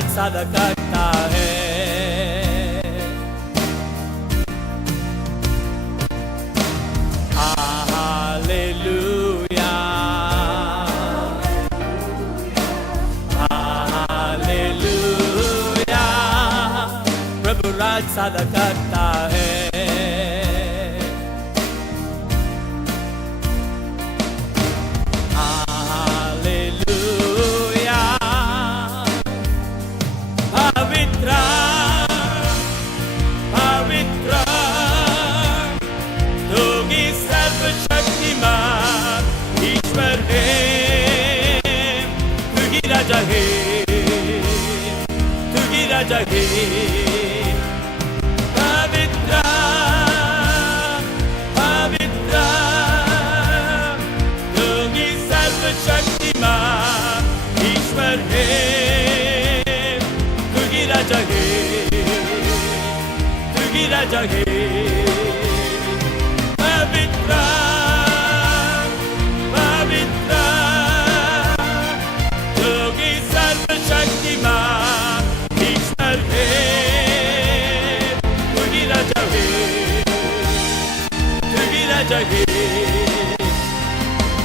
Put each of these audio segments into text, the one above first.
राज सादा करता है। हालेलुया, हालेलुया, प्रभु राज सादा करता है। जगे पवित्र पवित्र योगी सर्वशक्तिमान ईश्वर है, तू ही राजा है, तू ही राजा है। पवित्र पवित्र योगी सर्वशक्तिमान जगे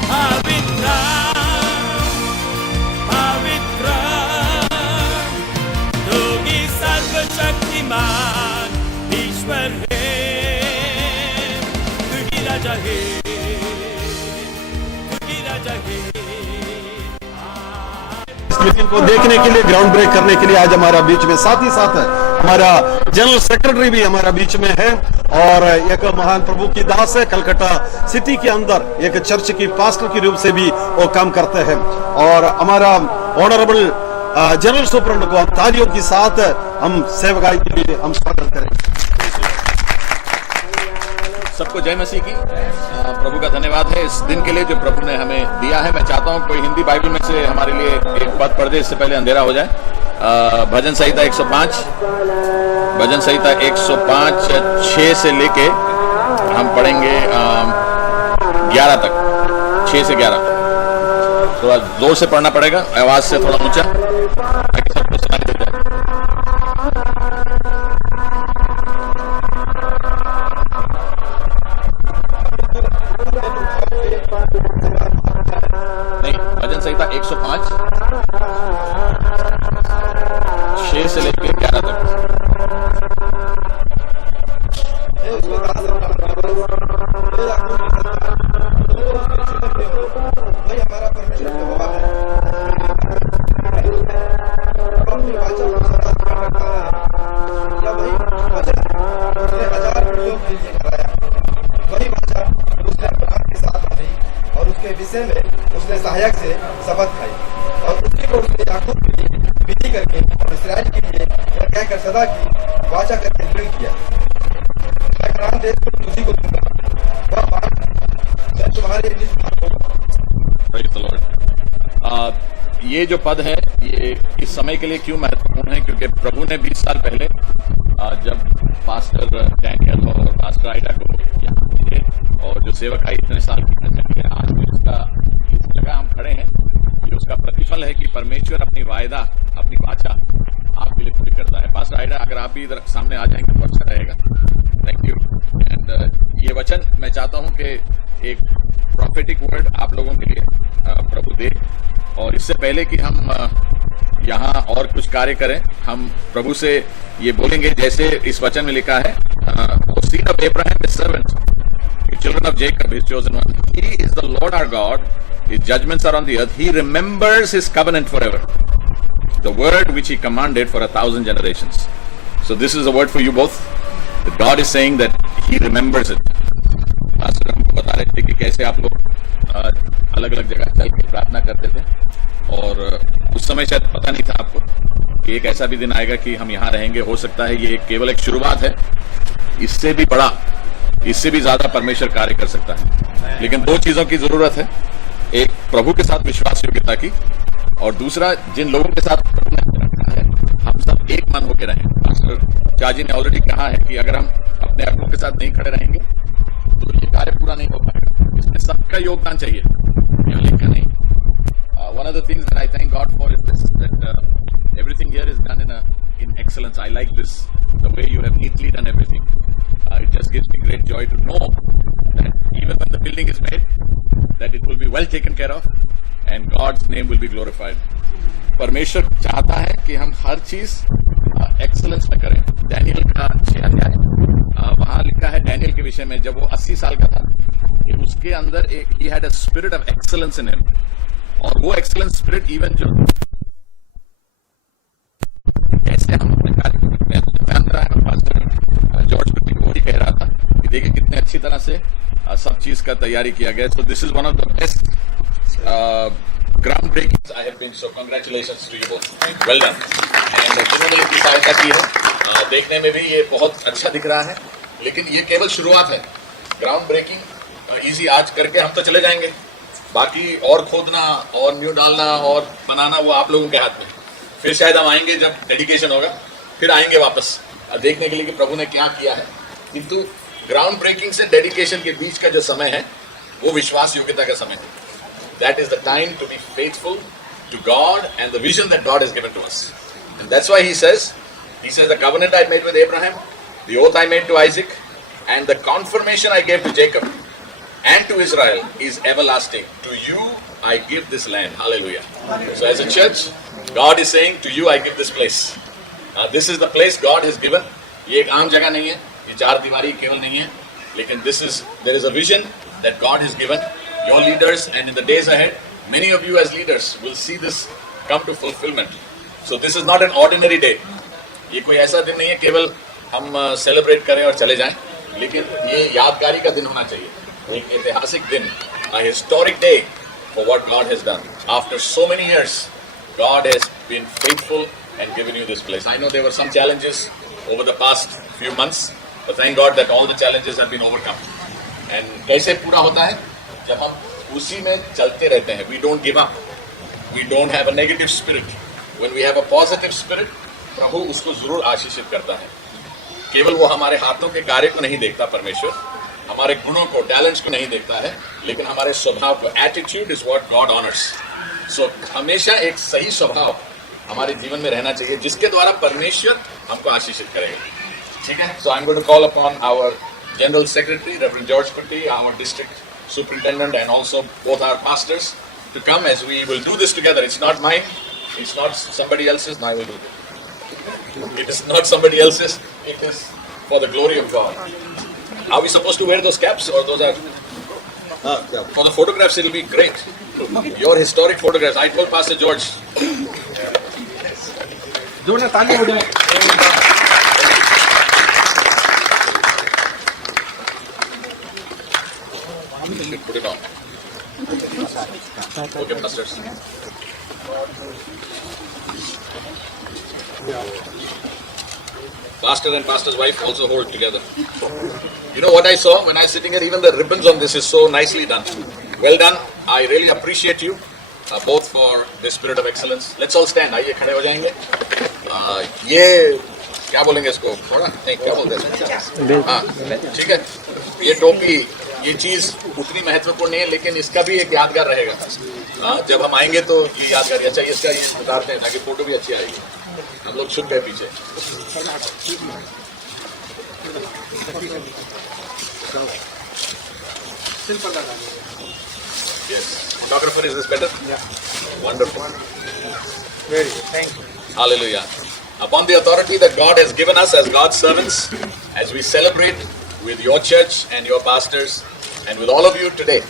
पवित्र पवित्र योगी सर्वशक्तिमान ईश्वर है, तू ही राजा है, तू ही राजा है। इस मीटिंग को देखने के लिए, ग्राउंड ब्रेक करने के लिए आज हमारा बीच में साथ ही साथ हमारा जनरल सेक्रेटरी भी हमारा बीच में है और एक महान प्रभु की दास है। कलकत्ता सिटी के अंदर एक चर्च की पास्टर के रूप से भी वो काम करते हैं और हमारा ऑनरेबल जनरल सुपरडेंट को तालियों के साथ हम सेवकाई के लिए हम स्वागत करें। सबको जय मसीह की। प्रभु का धन्यवाद है इस दिन के लिए जो प्रभु ने हमें दिया है। मैं चाहता हूं कोई हिंदी बाइबल में से हमारे लिए एक पद पढ़ दे, इससे पहले अंधेरा हो जाए। भजन संहिता 105, भजन संहिता 105 6 से लेके हम पढ़ेंगे 11 तक, 6 से 11। थोड़ा जोर से पढ़ना पड़ेगा, आवाज से थोड़ा ऊंचा, ताकि सबको सुनाई दे जाए। नहीं, भजन संहिता 105 6 से लेकर 11 तक। और उसके विषय में उसने सहायक से शपथ खाई और उसी को उसने याकूब के लिए विधि करके और इस्राएल के लिए यह कहकर सदा की वाचा करके दृढ़ किया, मैं कनान देश को तुझी को दूंगा, वह बात मैं तुम्हारे निज भाग होगा। Praise the Lord। ये जो पद है ये इस समय के लिए क्यों महत्वपूर्ण है, क्योंकि प्रभु ने 20 साल पहले जब पास्टर डैनियल और पास्टर आइडा को यहाँ भेजे और जो सेवक आई इतने साल की आज इसका इस जगह हम खड़े हैं, ये उसका प्रतिफल है कि परमेश्वर अपनी वायदा, अपनी वाचा आपके लिए पूरी करता है। पास्टर आइडा अगर आप भी इधर सामने आ जाएंगे तो अच्छा रहेगा। Thank you. एंड ये वचन मैं चाहता हूं कि एक प्रॉफेटिक वर्ड आप लोगों के लिए प्रभु दे, और इससे पहले कि हम यहाँ और कुछ कार्य करें, हम प्रभु से ये बोलेंगे जैसे इस वचन में लिखा है, seed of Abraham his servant, the children of Jacob his chosen one. He is the Lord our God. His judgments are on the earth. He remembers his covenant forever, the word which he commanded for 1,000 generations. So this is a word for you both. That God is saying that he remembers it. Pastor हमको बता रहे थे कि कैसे आप लोग अलग अलग जगह चल के प्रार्थना करते थे और उस समय शायद पता नहीं था आपको कि एक ऐसा भी दिन आएगा कि हम यहाँ रहेंगे। हो सकता है ये केवल एक शुरुआत है, इससे भी बड़ा, इससे भी ज्यादा परमेश्वर कार्य कर सकता है। लेकिन दो चीजों की जरूरत है, एक प्रभु के साथ विश्वास योग्यता की, और दूसरा जिन लोगों के साथ प्रभु ने रखा है हम सब एक मन होकर रहें। पास्टर चाची ने ऑलरेडी कहा है कि अगर हम अपने अपनों के साथ नहीं खड़े रहेंगे तो ये कार्य पूरा नहीं हो पाएगा। इसमें सबका योगदान चाहिए, यहाँ लिखा नहीं। One of the things that I thank God for is this, that everything here is done in excellence. I like this, the way you have neatly done everything. It just gives me great joy to know that even when the building is made, that it will be well taken care of and God's name will be glorified. परमेश्वर चाहता है कि हम हर चीज excellence में करें. Daniel का 6 अध्याय वहां लिखा है डैनियल के विषय में, जब वो 80 साल का था, कि उसके अंदर he had a spirit of excellence in him. और वो एक्सेलेंस स्पिरिट इवन जो कैसे हम अपने कार्य में अंदर आए, पास्टर जॉर्ज को वही कह रहा था कि देखिए कितने अच्छी तरह से सब चीज का तैयारी किया गया. So this is one of the best ground breaking I have been. So congratulations to you both, well done. And जिन्होंने इनकी सहायता की है, देखने में भी ये बहुत अच्छा दिख रहा है, लेकिन ये केवल शुरुआत है. ग्राउंड ब्रेकिंग इजी आज करके हम तो चले जाएंगे, बाकी और खोदना और न्यू डालना और बनाना वो आप लोगों के हाथ में. फिर शायद हम आएंगे जब डेडिकेशन होगा, फिर आएंगे वापस देखने के लिए कि प्रभु ने क्या किया है. किंतु ग्राउंड ब्रेकिंग से डेडिकेशन के बीच का जो समय है वो विश्वास योग्यता का समय है. That is the time to be faithful to God and the vision that God has given to us. And that's why he says the covenant I made with Abraham, the oath I made to Isaac, and the confirmation I gave to Jacob and to Israel is everlasting. To you I give this land. Hallelujah. So as a church, God is saying to you I give this place. This is the place God has given. ये एक आम जगह नहीं है, ये 4 दीवारी केवल नहीं है, लेकिन there is a vision that God has given your leaders, and in the days ahead many of you as leaders will see this come to fulfillment. So this is not an ordinary day. ये कोई ऐसा दिन नहीं है केवल हम celebrate करें और चले जाएं, लेकिन ये यादगारी का दिन होना चाहिए, एक ऐतिहासिक दिन, a historic day for what God has done. After so many years, God has been faithful and given you this place. I know there were some challenges over the past few months, but thank God that all the challenges have been overcome. And कैसे पूरा होता है? जब हम उसी में चलते रहते हैं. We don't give up. We don't have a negative spirit. When we have a positive spirit, प्रभु उसको जरूर आशीषित करता है. केवल वो हमारे हाथों के कार्य को नहीं देखता परमेश्वर, हमारे गुणों को, टैलेंट्स को नहीं देखता है, लेकिन हमारे स्वभाव को. Attitude is what God honours. So हमेशा एक सही स्वभाव हमारे जीवन में रहना चाहिए, जिसके द्वारा परमेश्वर हमको आशीषित करेगा. ठीक है. So I am going to call upon our general secretary reverend George Kutty, our district superintendent, and also both our pastors to come as we will do this together. It's not mine, it's not somebody else's. Now I will do it. It is not somebody else's. It is for the glory of God. Are we supposed to wear those caps, or those are for the photographs? It will be great. Your historic photographs. I told Pastor George. जोरदार ताली हो जाए. Put it on. Okay, pastors. Pastor and pastor's wife also hold together. You know what I saw when I was sitting here? Even the ribbons on this is so nicely done. Well done. I really appreciate you both for this spirit of excellence. Let's all stand. आइए खड़े हो जाएंगे. ये क्या बोलेंगे इसको? थोड़ा नहीं, क्या बोलते हैं? हाँ, ठीक है. ये टोपी, ये चीज उतनी महत्वपूर्ण नहीं है, लेकिन इसका भी एक यादगार रहेगा. जब हम आएंगे तो ये यादगार. अच्छा, इसका ये उतारते हैं ताकि फोटो भी अच्छी आएगी. हम लोग छुप गए पीछे. Yes. Photographer, is this better? Yeah. Wonderful. Very good. Thank you. Hallelujah. Upon the authority that God has given us as God's servants, as we celebrate with your church and your pastors and with all of you today,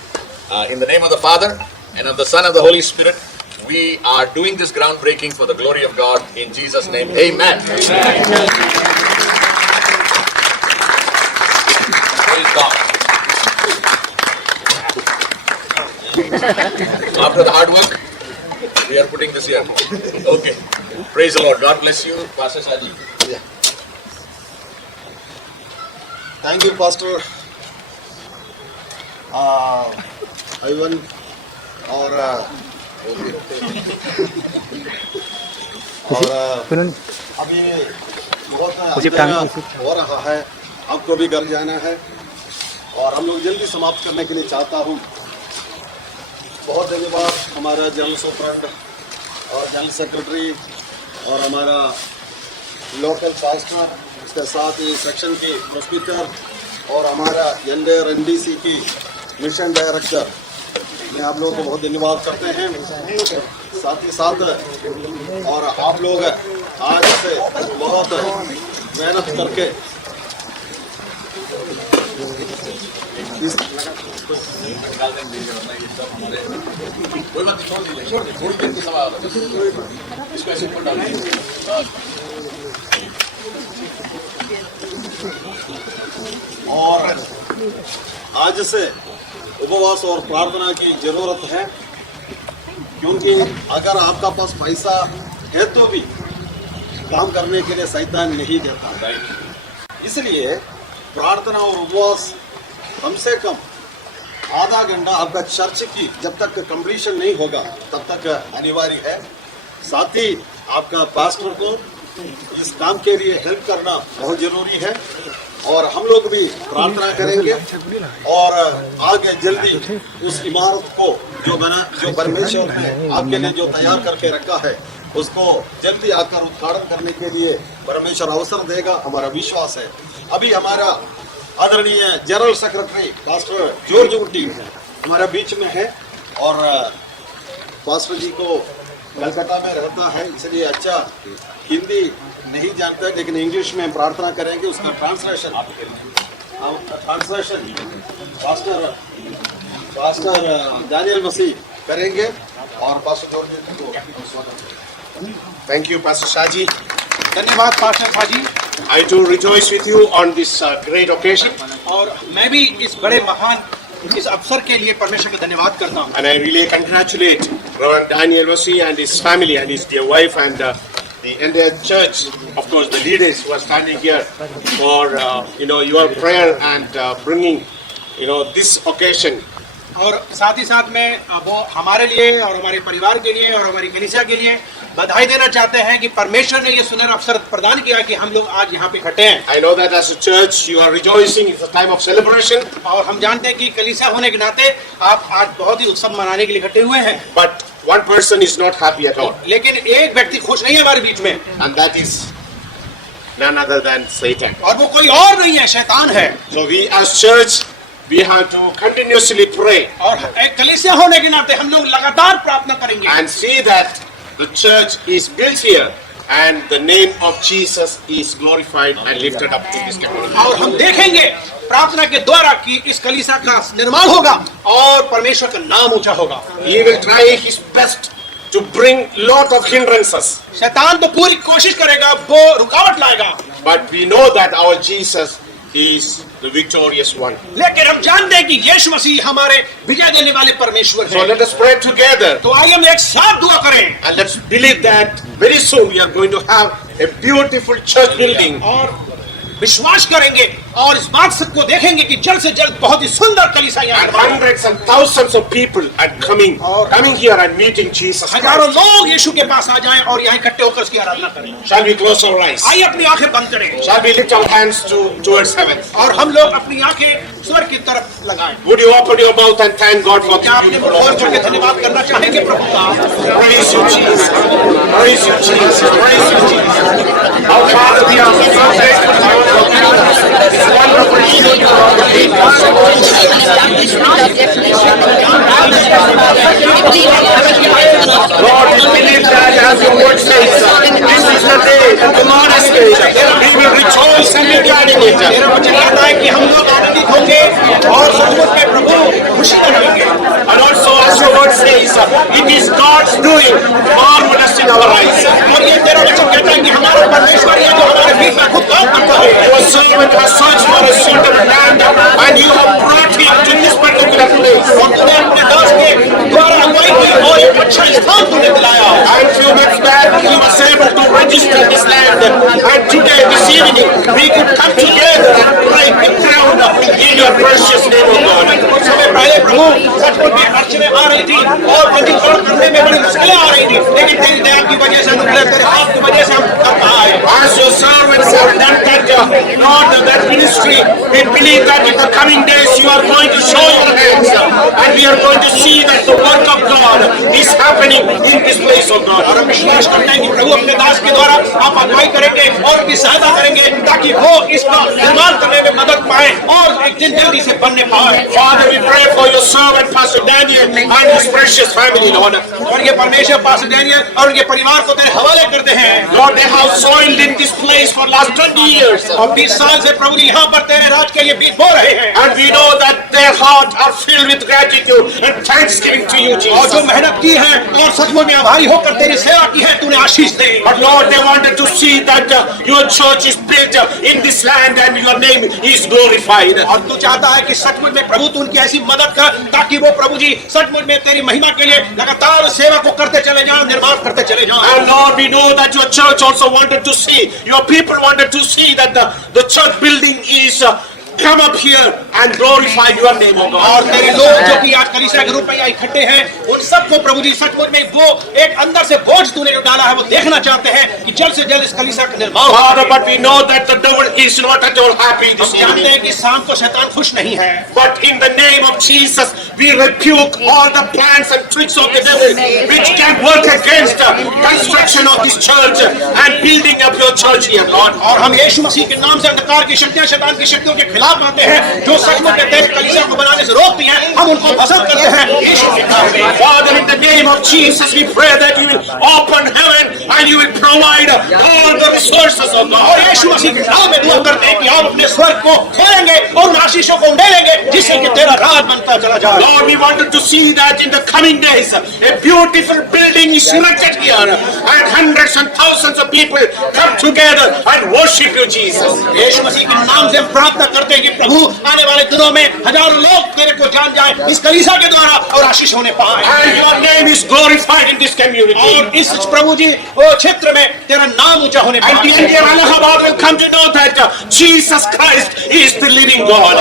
in the name of the Father and of the Son and the Holy Spirit, we are doing this groundbreaking for the glory of God in Jesus' name. Amen. Amen. Praise God. After the hard work, we are putting this here. Okay. Praise the Lord. God bless you, Pastor Saji. Yeah. Thank you, Pastor Ivan. और अभी बहुत हो रहा है, आपको भी घर जाना है और हम लोग जल्दी समाप्त करने के लिए चाहता हूँ. बहुत धन्यवाद हमारा जनरल सुपरटेंडेंट और जनरल सेक्रेटरी और हमारा लोकल पास्टर, इसके साथ ही सेक्शन की प्रेस्बिटर और हमारा NDC की मिशन डायरेक्टर, मैं आप लोगों को बहुत धन्यवाद करते हैं। साथ ही साथ और आप लोग आज से बहुत मेहनत करके इस और आज से उपवास और प्रार्थना की जरूरत है, क्योंकि अगर आपका पास पैसा है तो भी काम करने के लिए शैतान नहीं देता। इसलिए प्रार्थना और उपवास कम से कम आधा घंटा आपका चर्च की जब तक कंप्लीशन नहीं होगा तब तक अनिवार्य है। साथ ही आपका पास्टर को इस काम के लिए हेल्प करना बहुत जरूरी है और हम लोग भी प्रार्थना करेंगे और आगे जल्दी उस इमारत को जो परमेश्वर ने आपके लिए जो तैयार करके रखा है उसको जल्दी आकर उद्घाटन करने के लिए परमेश्वर अवसर देगा, हमारा विश्वास है। अभी हमारा आदरणीय जनरल सेक्रेटरी पास्टर जॉर्ज उटी हमारा बीच में है और पास्टर जी को कलकत्ता में रहता है, इसलिए अच्छा हिंदी नहीं जानता है, लेकिन इंग्लिश में प्रार्थना करेंगे। उसका ट्रांसलेशन पास्टर दानियल मसीह करेंगे और पास्टर जॉर्ज को। Thank you, Pastor Shaji. धन्यवाद pastor Shaji. I too rejoice with you on this great occasion. और मैं भी इस बड़े महान इस अवसर के लिए परमेश्वर को धन्यवाद करता हूँ। And I really congratulate Reverend Daniel Masi and his family and his dear wife and the entire church, of course, the leaders who are standing here for your prayer and bringing this occasion. और साथ ही साथ में वो हमारे लिए और हमारे परिवार के लिए और हमारी कलीसिया के लिए बधाई देना चाहते हैं कि परमेश्वर ने ये सुनहरा अवसर प्रदान किया कि हम लोग आज यहाँ पे इकट्ठे हैं। I know that as a church you are rejoicing. It's a time of celebration. और हम जानते हैं कि कलीसिया होने के नाते आप आज बहुत ही उत्सव मनाने के लिए इकट्ठे हुए हैं। But one person is not happy at all. लेकिन एक व्यक्ति खुश नहीं है हमारे बीच में, and that is none other than Satan. और वो कोई और नहीं है, शैतान है। So we as church we have to continuously pray और एक कलीसिया होने के नाते हम लोग लगातार प्रार्थना करेंगे and see that the church is built here and the name of Jesus is glorified and lifted up in this community. और हम देखेंगे प्रार्थना के द्वारा कि इस कलीसिया का निर्माण होगा और परमेश्वर का नाम ऊंचा होगा। He will try his best to bring lot of hindrances, शैतान तो पूरी कोशिश करेगा, वो रुकावट लाएगा, but we know that our Jesus is the victorious one. लेकिन हम जानते हैं कि यीशु मसीह हमारे विजय देने वाले परमेश्वर So हैं। let us pray together तो आइए हम एक साथ दुआ करें and let's believe that very soon we are going to have a beautiful church building. और विश्वास करेंगे और इस बात को देखेंगे कि जल्द से जल्द बहुत ही सुंदर कलीसिया यहाँ And निर्माण होगा। hundreds and thousands of people are coming here and meeting Jesus हजारों Christ. लोग यीशु के पास आ जाएं और यहाँ इकट्ठे होकर उसकी आराधना करें। Shall we close our eyes? आइए अपनी आंखें बंद करें Shall we lift our hands towards heaven? और हम लोग अपनी आंखें स्वर्ग की तरफ लगाएं। Would you open your mouth and thank God for क्या this आपने beautiful और जोड़ के opportunity? धन्यवाद करना चाहेंगे प्रभु का? Praise you, Jesus. Praise you, Jesus. Praise you, Jesus. Our Father, we are so grateful to you for this wonderful evening. Lord, we believe that as your word says, this is the day that the Lord has made. We will rejoice and be glad in it. मेरा वचन कहता है कि हम लोग आनंदित होंगे और सचमुच में प्रभु खुशी मनाएंगे। And also, as your word says, it is God's doing marvelous in our eyes. और ये तेरा वचन कहता है कि हमारा परमेश्वर ये जो हमारे बीच में खुद काम करता है। Your servant has searched for a suitable land, and you have brought him to this particular place. और तूने अपने दास के द्वारा अगुवाई की और एक अच्छा स्थान तूने दिलाया। And few minutes back, he was able to register this land. And today, this evening, we could come together and pray in ground in your precious name, O God. कुछ समय पहले प्रभु सचमुच में अड़चनें आ रही थी और प्रतिकोण करने में बड़ी मुश्किलें आ रही थी, लेकिन तेरी दया की वजह से तेरे हाथ की वजह से हम कर पाए। As your servants have done that, Lord, that ministry, we believe that in the coming days you are going to show your hands, and we are going to see that the work of God is happening in this place grace, oh God. और हम विश्वास करते हैं कि प्रभु अपने दास के द्वारा आप अगुवाई करेंगे और भी सहायता करेंगे ताकि वो इसका निर्माण करने में मदद पाए और एक दिन जल्दी से बनने पाए। Father, we pray for your servant, Pastor Daniel, and his precious family, Lord. और ये परमेश्वर पास्टर डैनियल और उनके परिवार को तेरे हवाले करते हैं। Lord, they have soiled in this place for last 20 years. और 20 साल से प्रभु जी यहाँ पर तेरे राज के लिए बीज बो रहे हैं। And we know that their hearts are filled with gratitude and thanksgiving to you, और जो Jesus. मेहनत की है और सचमुच में आभारी होकर तेरी सेवा की है, तूने आशीष दे। But Lord, they wanted to see that your church is built in this land and your name is glorified. और तू चाहता है कि सचमुच में प्रभु तू उनकी ऐसी मदद कर ताकि वो प्रभु जी सचमुच में तेरी महिमा के लिए लगातार सेवा को करते चले जाओ, निर्माण करते चले जाओ। And Lord, we know that your church also wanted to see, your people wanted to see that the church building is come up here and glorify your name, oh God. और तेरे लोग जो कि आज कलीसिया के रूप में यहाँ इकट्ठे हैं, उन सबको प्रभु जी सचमुच में वो एक अंदर से बोझ तूने जो डाला है वो देखना चाहते हैं कि जल्द से जल्द इस कलीसिया का निर्माण हो। Father, but we know that the devil is not at all happy this हम जानते evening. हैं कि शाम को शैतान खुश नहीं है। But in the name of Jesus, we rebuke all the plans and tricks of the devil which can work against the construction of this church and building up your church here, Lord. और हम यीशु मसीह के नाम से अंधकार की शक्तियां शैतान की शक्तियों के खिलाफ आते हैं जो सचमुच में तेरे कलीसिया को बनाने से रोकती हैं, हम उनको भस्म करते हैं यीशु के नाम में। Father, in the name of Jesus, we pray that you will open heaven and you will provide all the resources of और God. यीशु मसीह के नाम में दुआ करते हैं कि आप अपने स्वर्ग को खोलेंगे और उन आशीषों को उंडेलेंगे जिससे कि तेरा राज बनता चला जाए। Lord, we wanted to see that in the coming days, a beautiful building is erected here and hundreds and thousands of people come together and worship you, Jesus. यीशु मसीह के नाम से हम प्रार्थना करते हैं कि प्रभु आने वाले दिनों में हजारों लोग तेरे को जान जाए इस कलीसिया के द्वारा और आशीष होने पाए। And your name is glorified in this community. और इस प्रभु जी वो क्षेत्र में तेरा नाम ऊंचा होने And the पाए। India of Allahabad will come to know that Jesus Christ is the living God.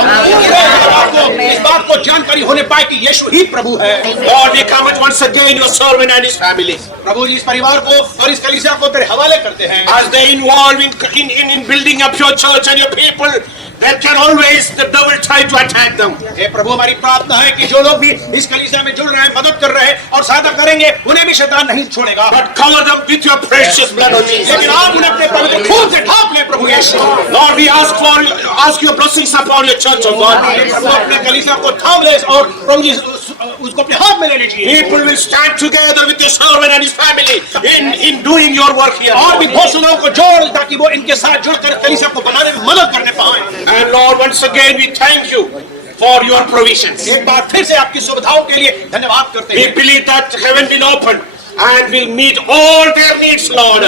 इस बात को जानकारी होने पाए कि यीशु ही प्रभु है। Lord, we come with once again your servant and his family. प्रभु जी इस परिवार को और इस कलीसिया को तेरे हवाले करते हैं। As they involve in building up your church and your people, that can always the devil try to attack them. हे प्रभु हमारी प्रार्थना है कि जो लोग भी इस कलीसिया में जुड़ रहे हैं, मदद कर रहे हैं और सहायता करेंगे, उन्हें भी शैतान नहीं छोड़ेगा। But cover them with your precious blood, O Jesus. लेकिन आप उन्हें अपने पवित्र खून से ढांप ले प्रभु यीशु। Lord, we ask your blessings upon your church, O God. प्रभु अपने कलीसिया को थाम ले और प्रभु जी उसको अपने हाथ में ले लीजिए। People will stand together with your servant and his family in doing your work here. और भी बहुत से लोगों को जोड़ ताकि वो इनके साथ जुड़कर कलीसिया को बनाने में मदद करने पाए। And Lord, once again we thank you for your provisions. एक बार फिर से आपकी सुविधाओं के लिए धन्यवाद करते We हैं। believe that heaven will open and will meet all their needs, Lord,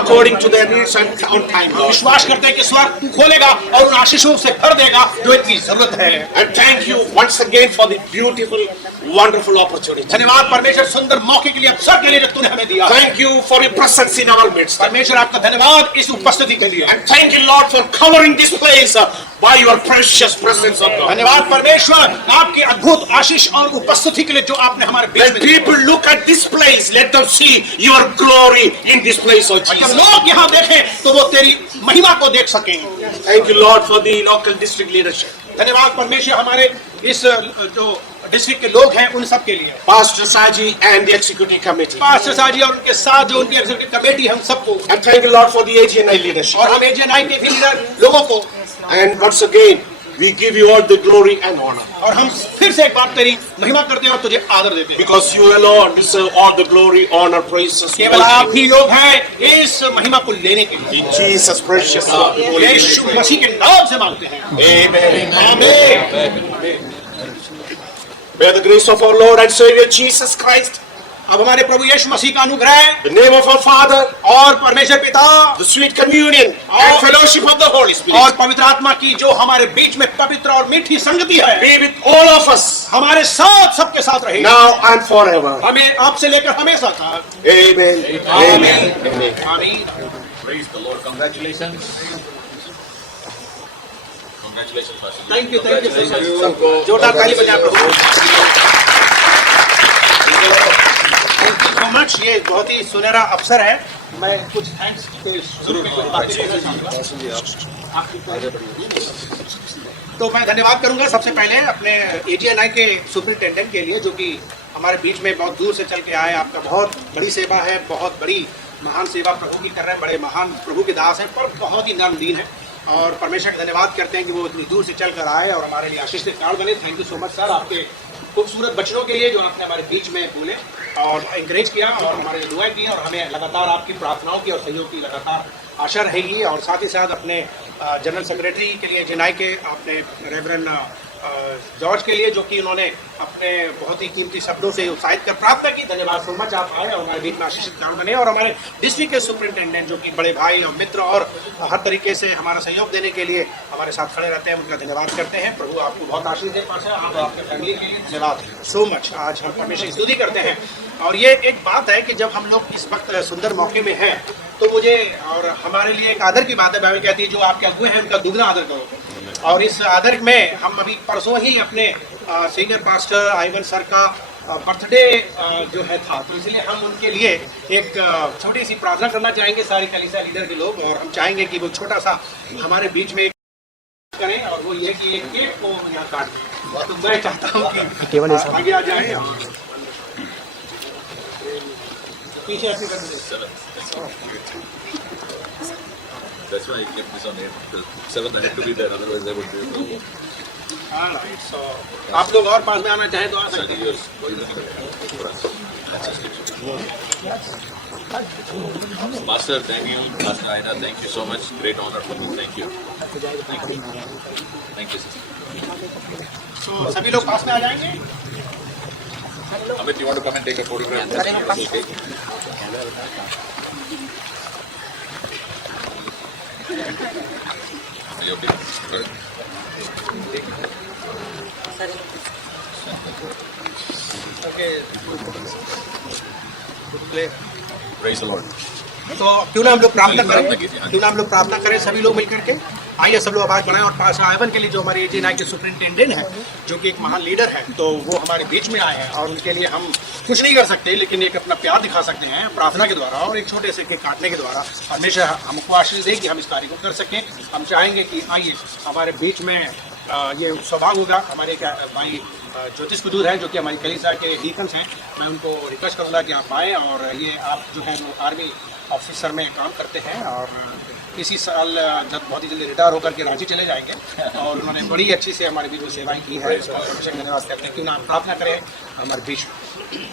according to their needs and on time, Lord. विश्वास करते हैं कि स्वर्ग तू खोलेगा और उन आशीषों से भर देगा जो इतनी जरूरत है। And thank you once again for the beautiful, wonderful opportunity. धन्यवाद परमेश्वर सुंदर मौके के लिए, अवसर के लिए जो तूने हमें दिया। Thank you for your presence in our midst. परमेश्वर आपका धन्यवाद इस उपस्थिति के लिए। And thank you, Lord, for covering this place by your precious presence of God. धन्यवाद परमेश्वर आपकी अद्भुत आशीष और उपस्थिति के लिए जो आपने हमारे बीच When में। people look at this place, let them see your glory in this place, oh जब Jesus. लोग यहाँ देखें तो वो तेरी महिमा को देख सकें। Thank you, Lord, for the local district leadership. धन्यवाद परमेश्वर हमारे इस जो डिस्ट्रिक्ट के लोग हैं उन सब के लिए। Pastor Saji and the executive committee. Pastor साजी और उनके साथ जो उनकी एग्जीक्यूटिव कमेटी है उन सबको, And thank you, Lord, for the AGNI leadership. और हम एजेएनआई के भी लीडर लोगों को, And once again, we give you all the glory and honor. और हम फिर से एक बार तेरी महिमा करते हैं और तुझे आदर देते हैं। Because you alone deserve all the glory, honor, praises. केवल आप ही लोग हैं इस महिमा को लेने के लिए। In Jesus' precious name. यीशु मसीह के नाम से मांगते हैं। Amen. आमीन। May the grace of our Lord and Savior Jesus Christ, अब हमारे प्रभु यीशु मसीह का अनुग्रह the name of our Father, और परमेश्वर पिता the sweet communion and fellowship of the Holy Spirit और पवित्र आत्मा की जो हमारे बीच में पवित्र और मीठी संगति है, be with all of us हमारे साथ सबके साथ रहे, now and forever. हमें आपसे लेकर हमेशा था। Amen. Amen. Amen. आमीन। Praise the Lord. Congratulations. Congratulations, Pastor. Thank you सबको जोरदार ताली बजाएं प्रभु। Thank you so much. ये बहुत ही सुनहरा अवसर है। मैं कुछ थैंक्स के शुरू में कुछ बातें कहना चाहूंगा। तो मैं धन्यवाद करूंगा सबसे पहले अपने एजीएनआई के सुपरिटेंडेंट के लिए जो कि हमारे बीच में बहुत दूर से चल के आए। आपका बहुत बड़ी सेवा है, बहुत बड़ी महान सेवा प्रभु की कर रहे हैं, बड़े महान प्रभु के दास हैं, पर बहुत ही नर्म दीन है और परमेश्वर का धन्यवाद करते हैं कि वो इतनी दूर से चल कर आए और हमारे लिए आशीष के कारण बने। Thank you so much sir, आपके खूबसूरत बचनों के लिए जो आपने हमारे बीच में बोले और इंकरेज किया और हमारे लिए दुआएं की, और हमें लगातार आपकी प्रार्थनाओं की और सहयोग की लगातार आशा रहेगी। और साथ ही साथ अपने जनरल सेक्रेटरी के लिए जिनाई के अपने रेवरेंड जॉर्ज के लिए, जो कि उन्होंने अपने बहुत ही कीमती शब्दों से उत्साहित कर प्रार्थना की। धन्यवाद सो मच, आप आए और हमारे बीच में आशीषित कारण बने। और हमारे डिस्ट्रिक्ट के सुपरिटेंडेंट जो कि बड़े भाई और मित्र और हर तरीके से हमारा सहयोग देने के लिए हमारे साथ खड़े रहते हैं, उनका धन्यवाद करते हैं। प्रभु आपको बहुत आशीष दे पास है, आप आपके फैमिली के लिए धन्यवाद सो मच। आज हम परमेश्वर की स्तुति करते हैं। और ये एक बात है कि जब हम लोग इस वक्त सुंदर मौके में हैं तो मुझे और हमारे लिए एक आदर की बात है। बाइबल कहती है जो आपके अगुए हैं उनका दुगना आदर करो। और इस आदर में हम अभी परसों ही अपने सीनियर पास्टर आइवन सर का बर्थडे जो है था, तो इसलिए हम उनके लिए एक छोटी सी प्रार्थना करना चाहेंगे सारी कलीसिया लीडर के लोग। और हम चाहेंगे कि वो छोटा सा हमारे बीच में करें, और वो ये कि एक केक को यहाँ काट दें। तो मैं चाहता हूँ कि आगे आ जाए पीछे ऐसे कर दें। That's why I kept this on air. The seventh had to be there, otherwise I would be. Alright, so आप लोग और पास में आना चाहें तो आ सकते हैं। Pastor Daniel, Pastor Aida, thank you so much. Great honor for me. Thank you. Thank you. Thank you. So सभी लोग पास में आ जाएंगे। Amit, you want to come and take a photograph? That's okay. Are you okay? Good. Praise the Lord. तो क्यों ना हम लोग प्रार्थना करें सभी लोग मिलकर के। आइए सब लोग आवाज बढ़ाएं। और पास्टर आइवन के लिए जो हमारे एजीनाई के सुपरिटेंडेंट हैं, जो कि एक महान लीडर है, तो वो हमारे बीच में आए हैं और उनके लिए हम कुछ नहीं कर सकते, लेकिन एक अपना प्यार दिखा सकते हैं प्रार्थना के द्वारा और एक छोटे से केक काटने के द्वारा। हमेशा हमको आशीष दे कि हम इस कार्य को कर सकें। हम चाहेंगे कि आइए हमारे बीच में ये सौभाग्य होगा। हमारे भाई ज्योतिष कुदूर हैं जो कि हमारी कलीसिया के डीकन्स हैं, मैं उनको रिक्वेस्ट करूँगा कि आप आएँ। और ये आप जो है वो आर्मी ऑफिसर में काम करते हैं और इसी साल जब बहुत ही जल्दी रिटायर होकर के रांची चले जाएंगे, और उन्होंने बड़ी अच्छी से हमारे बीच में सेवाएं की है। इसका परमेश्वर धन्यवाद करते हैं। क्यों ना प्रार्थना करें हमारे बीच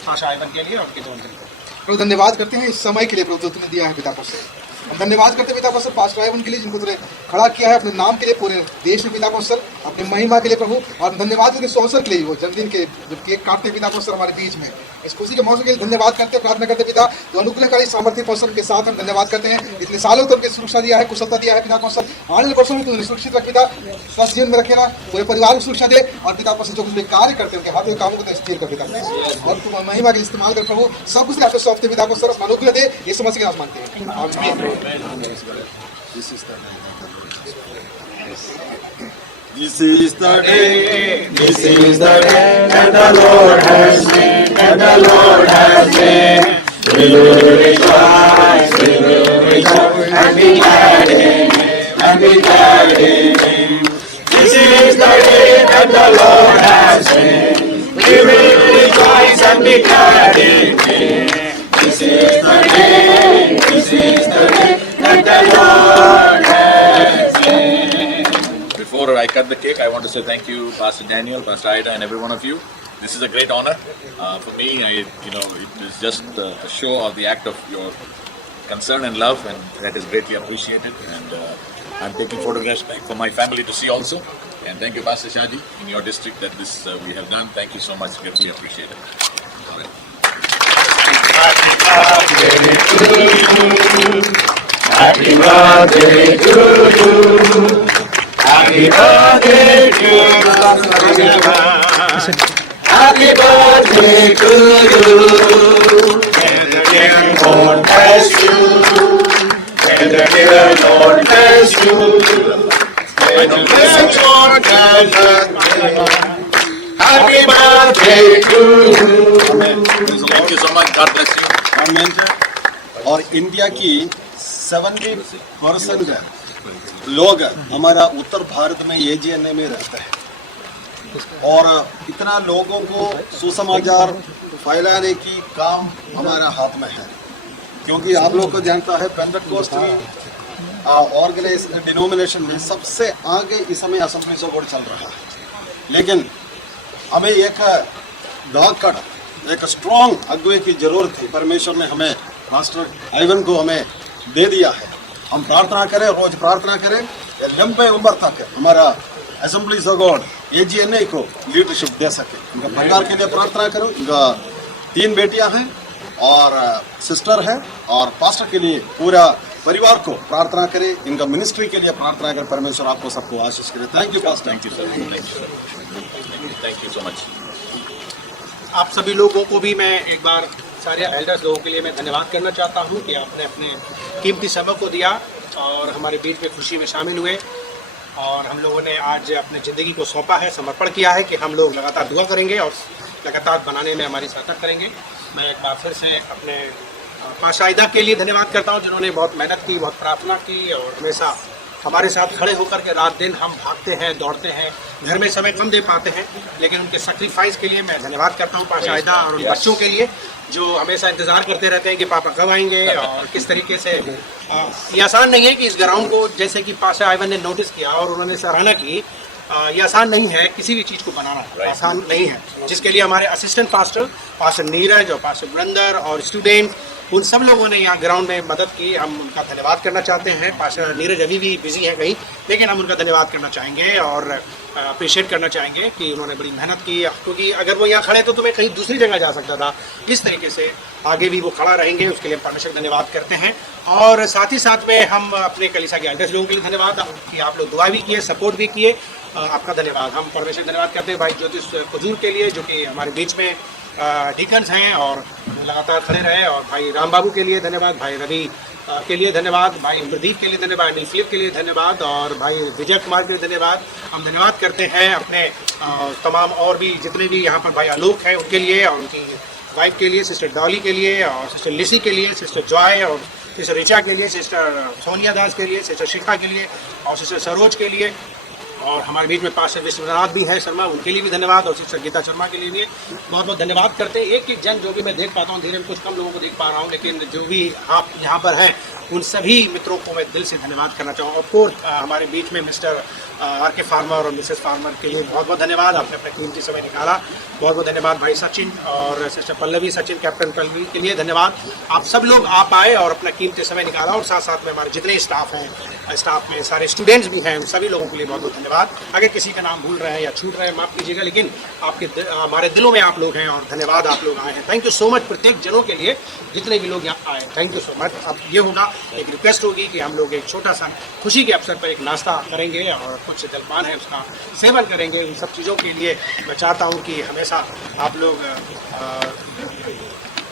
आशा आइवन के लिए और उनके दोनों के लिए। प्रभु धन्यवाद करते हैं इस समय के लिए प्रभु जो तुमने दिया है पिता परमेश्वर। हम धन्यवाद करते हैं पिता परमेश्वर पास्टर आइवन के लिए जिनको तुमने खड़ा किया है अपने नाम के लिए पूरे देश में पिता परमेश्वर, अपनी महिमा के लिए प्रभु। और धन्यवाद करते इस अवसर के लिए वो जन्मदिन के जब केक काटते पिता परमेश्वर हमारे बीच में, इस खुशी के मौसम के लिए धन्यवाद करते हैं। प्रार्थना करते पिता जो अनुग्रहकारी सामर्थ्य परमेश्वर के साथ हम धन्यवाद करते हैं। इतने सालों तक उनकी सुरक्षा दिया है, कुशलता दिया है पिता परमेश्वर। आने वाले वर्षों में तुमने सुरक्षित रख पिता, स्वस्थ जीवन में रखेना, पूरे परिवार को सुरक्षा दे। और पिता परमेश्वर जो कुछ कार्य करते हैं उनके हाथों के कामों को स्थिर कर पिता, और तुम महिमा के इस्तेमाल कर प्रभु। सब कुछ आपको सौंपते पिता परमेश्वर, अनुग्रह दे। ये समझ के नाम मानते हैं। This is the day that the Lord has made, that the Lord has made. We will rejoice and be glad in it, and be glad in it. This is the day that the Lord has made. We will rejoice and be glad in it. This is the day that the Lord has made. Before I cut the cake, I want to say thank you, Pastor Daniel, Pastor Aida, and every one of you. This is a great honor for me. It is just a show of the act of your concern and love, and that is greatly appreciated. And I'm taking photographs back for my family to see also. And thank you, Pastor Shaji, in your district that this we have done. Thank you so much. Greatly appreciated. All right. Happy birthday to you. Happy birthday to you. Happy birthday to you. May the dear Lord bless you. May the dear Lord bless you. May the dear Lord bless you. Happy birthday to you. Thank you so much. God bless you. और India की 70% लोग हमारा उत्तर भारत में एजीएनए में रहते हैं। और इतना लोगों को सुसमाचार फैलाने की काम हमारा हाथ में है, क्योंकि आप लोग को जानता है पेंटेकोस्टल ऑर्गेनाइज डिनोमिनेशन में सबसे आगे इस समय असेंबलीज ऑफ गॉड चल रहा है, लेकिन हमें एक गाँव एक स्ट्रॉन्ग अगुवे की जरूरत थी। परमेश्वर ने हमें मास्टर आइवन को हमें दे दिया है। हम प्रार्थना करें, रोज प्रार्थना करें, लंबे उम्र तक हमारा असेंबलीज ऑफ गॉड AGNA को लीडरशिप दे सके। उनका परिवार के लिए प्रार्थना करूं। उनका 3 बेटियां हैं और सिस्टर है, और पास्टर के लिए पूरा परिवार को प्रार्थना करें, इनका मिनिस्ट्री के लिए प्रार्थना करें। परमेश्वर आपको सबको आशीष करे। Thank you pastor. Thank you sir, thank you so much. आप सभी लोगों को भी मैं एक बार सारे एल्डर्स लोगों के लिए मैं धन्यवाद करना चाहता हूं कि आपने अपने कीमती समय को दिया और हमारे बीच में खुशी में शामिल हुए, और हम लोगों ने आज अपनी ज़िंदगी को सौंपा है, समर्पण किया है कि हम लोग लगातार दुआ करेंगे और लगातार बनाने में हमारी सहायता करेंगे। मैं एक बार फिर से अपने पाशाइदा के लिए धन्यवाद करता हूँ, जिन्होंने बहुत मेहनत की, बहुत प्रार्थना की और हमेशा हमारे साथ खड़े होकर के रात दिन हम भागते हैं, दौड़ते हैं, घर में समय कम दे पाते हैं, लेकिन उनके सेक्रीफाइस के लिए मैं धन्यवाद करता हूँ पाशाइदा, और उन बच्चों के लिए जो हमेशा इंतज़ार करते रहते हैं कि पापा कब आएंगे और किस तरीके से। ये आसान नहीं है कि इस ग्राउंड को, जैसे कि पाशा आइवन ने नोटिस किया और उन्होंने सराहना की, ये आसान नहीं है, किसी भी चीज़ को बनाना आसान नहीं है, जिसके लिए हमारे असिस्टेंट पास्टर नीरज और पास्टर वृंदर और स्टूडेंट, उन सब लोगों ने यहाँ ग्राउंड में मदद की। हम उनका धन्यवाद करना चाहते हैं। पास्टर नीरज अभी भी बिजी है कहीं, लेकिन हम उनका धन्यवाद करना चाहेंगे और अप्रिशिएट करना चाहेंगे कि उन्होंने बड़ी मेहनत की, क्योंकि अगर वो यहाँ खड़े तो मैं कहीं दूसरी जगह जा सकता था। इस तरीके से आगे भी वो खड़ा रहेंगे, उसके लिए परमेश्वर का धन्यवाद करते हैं। और साथ ही साथ में हम अपने कलीसिया के एल्डर्स लोगों के लिए धन्यवाद कि आप लोग दुआ भी किए, सपोर्ट भी किए, आपका धन्यवाद। हम परमेश्वर का धन्यवाद करते हैं भाई ज्योतिष कुजूर के लिए, जो कि हमारे बीच में डीकन्स हैं और लगातार खड़े रहे, और भाई राम बाबू के लिए धन्यवाद, भाई रवि के लिए धन्यवाद, भाई प्रदीप के लिए धन्यवाद, अनिल फिलिप के लिए धन्यवाद, और भाई विजय कुमार के लिए धन्यवाद। हम धन्यवाद करते हैं अपने तमाम और भी जितने भी यहाँ पर भाई आलोक हैं उनके लिए, और उनकी वाइफ के लिए, सिस्टर डॉली के लिए, और सिस्टर लिसी के लिए, सिस्टर जॉय और सिस्टर रिचा के लिए, सिस्टर सोनिया दास के लिए, सिस्टर शिखा के लिए और सिस्टर सरोज के लिए, और हमारे बीच में पास्टर विश्वनाथ भी है शर्मा, उनके लिए भी धन्यवाद, और सिस्टर गीता शर्मा के लिए भी बहुत बहुत धन्यवाद करते हैं। एक एक जन जो भी मैं देख पाता हूँ, धीरे में कुछ कम लोगों को देख पा रहा हूँ, लेकिन जो भी आप यहाँ पर हैं उन सभी मित्रों को मैं दिल से धन्यवाद करना चाहूँगा। ऑफ कोर्स हमारे बीच में मिस्टर RK फार्मर और मिसेस फार्मर के लिए बहुत बहुत धन्यवाद, आपने अपना कीमती समय निकाला, बहुत बहुत धन्यवाद। भाई सचिन और सिस्टर पल्लवी सचिन, कैप्टन पल्लवी के लिए धन्यवाद। आप सब लोग आप आए और अपना कीमती समय निकाला, और साथ साथ में हमारे जितने स्टाफ हैं, स्टाफ में सारे स्टूडेंट्स भी हैं, उन सभी लोगों के लिए बहुत बहुत धन्यवाद। अगर किसी का नाम भूल रहे हैं या छूट रहे हैं माफ़ कीजिएगा, लेकिन आपके हमारे दिलों में आप लोग हैं और धन्यवाद आप लोग आए हैं। थैंक यू सो मच प्रत्येक जनों के लिए, जितने भी लोग यहाँ आए, थैंक यू सो मच। अब ये होगा, एक रिक्वेस्ट होगी कि हम लोग एक छोटा सा खुशी के अवसर पर एक नाश्ता करेंगे और कुछ जलपान है उसका सेवन करेंगे। उन सब चीज़ों के लिए मैं चाहता हूँ कि हमेशा आप लोग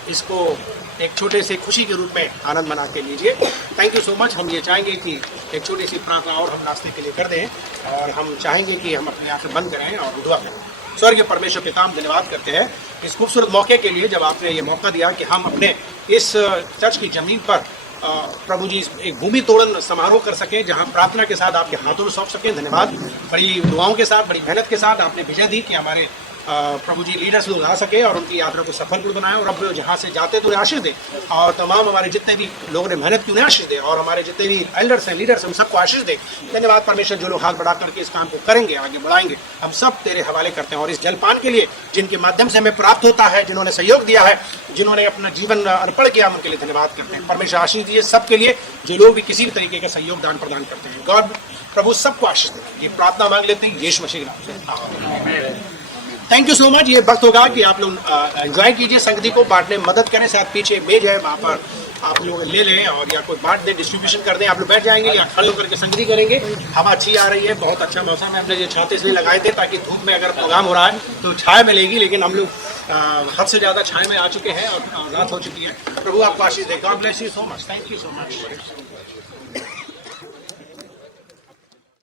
इसको एक छोटे से खुशी के रूप में आनंद मना के लीजिए। Thank you so much. हम ये चाहेंगे कि एक छोटी सी प्रार्थना और हम नाश्ते के लिए कर दें, और हम चाहेंगे कि हम अपनी आंखें बंद करें और दुआ करें। स्वर्गीय परमेश्वर पिता, हम धन्यवाद करते हैं इस खूबसूरत मौके के लिए, जब आपने ये मौका दिया कि हम अपने इस चर्च की ज़मीन पर प्रभु जी एक भूमि तोड़न समारोह कर सकें, जहां प्रार्थना के साथ आपके हाथों में सौंप सकें। धन्यवाद, बड़ी दुआओं के साथ, बड़ी मेहनत के साथ आपने भेजा दी कि हमारे प्रभु जी लीडर्स लोग आ सके और उनकी यात्रा को सफलपूर्ण बनाए, और अब जहाँ से जाते तो उन्हें आशीष दे, और तमाम हमारे जितने भी लोगों ने मेहनत की उन्हें आशीष दे, और हमारे जितने भी एल्डर्स हैं, लीडर्स हैं, उन सबको आशीष दे। धन्यवाद परमेश्वर, जो लोग हाथ बढ़ा करके इस काम को करेंगे, आगे बढ़ाएंगे, हम सब तेरे हवाले करते हैं। और इस जलपान के लिए जिनके माध्यम से हमें प्राप्त होता है, जिन्होंने सहयोग दिया है, जिन्होंने अपना जीवन अर्पण किया, उनके लिए धन्यवाद करते हैं। परमेश्वर आशीष दिए सबके लिए, जो लोग भी किसी भी तरीके का सहयोग दान प्रदान करते हैं। गॉड प्रभु सबको आशीष दे। ये प्रार्थना मांग लेते हैं यीशु मसीह के नाम से। Thank you so much. ये वक्त होगा कि आप लोग एंजॉय कीजिए, संगति को बांटने में मदद करें। साथ पीछे मेज है, वहाँ पर आप लोग ले लें और या कोई बांट दें, डिस्ट्रीब्यूशन कर दें। आप लोग बैठ जाएंगे या खड़े होकर के संगति करेंगे। हवा अच्छी आ रही है, बहुत अच्छा मौसम है। हमने ये छाते इसलिए लगाए थे ताकि धूप में अगर प्रोग्राम हो रहा है तो छाया मिलेगी, लेकिन हम लोग हद से ज़्यादा छाया में आ चुके हैं और रात हो चुकी है। प्रभु आपको आशीष दे। God bless you so much. Thank you so much.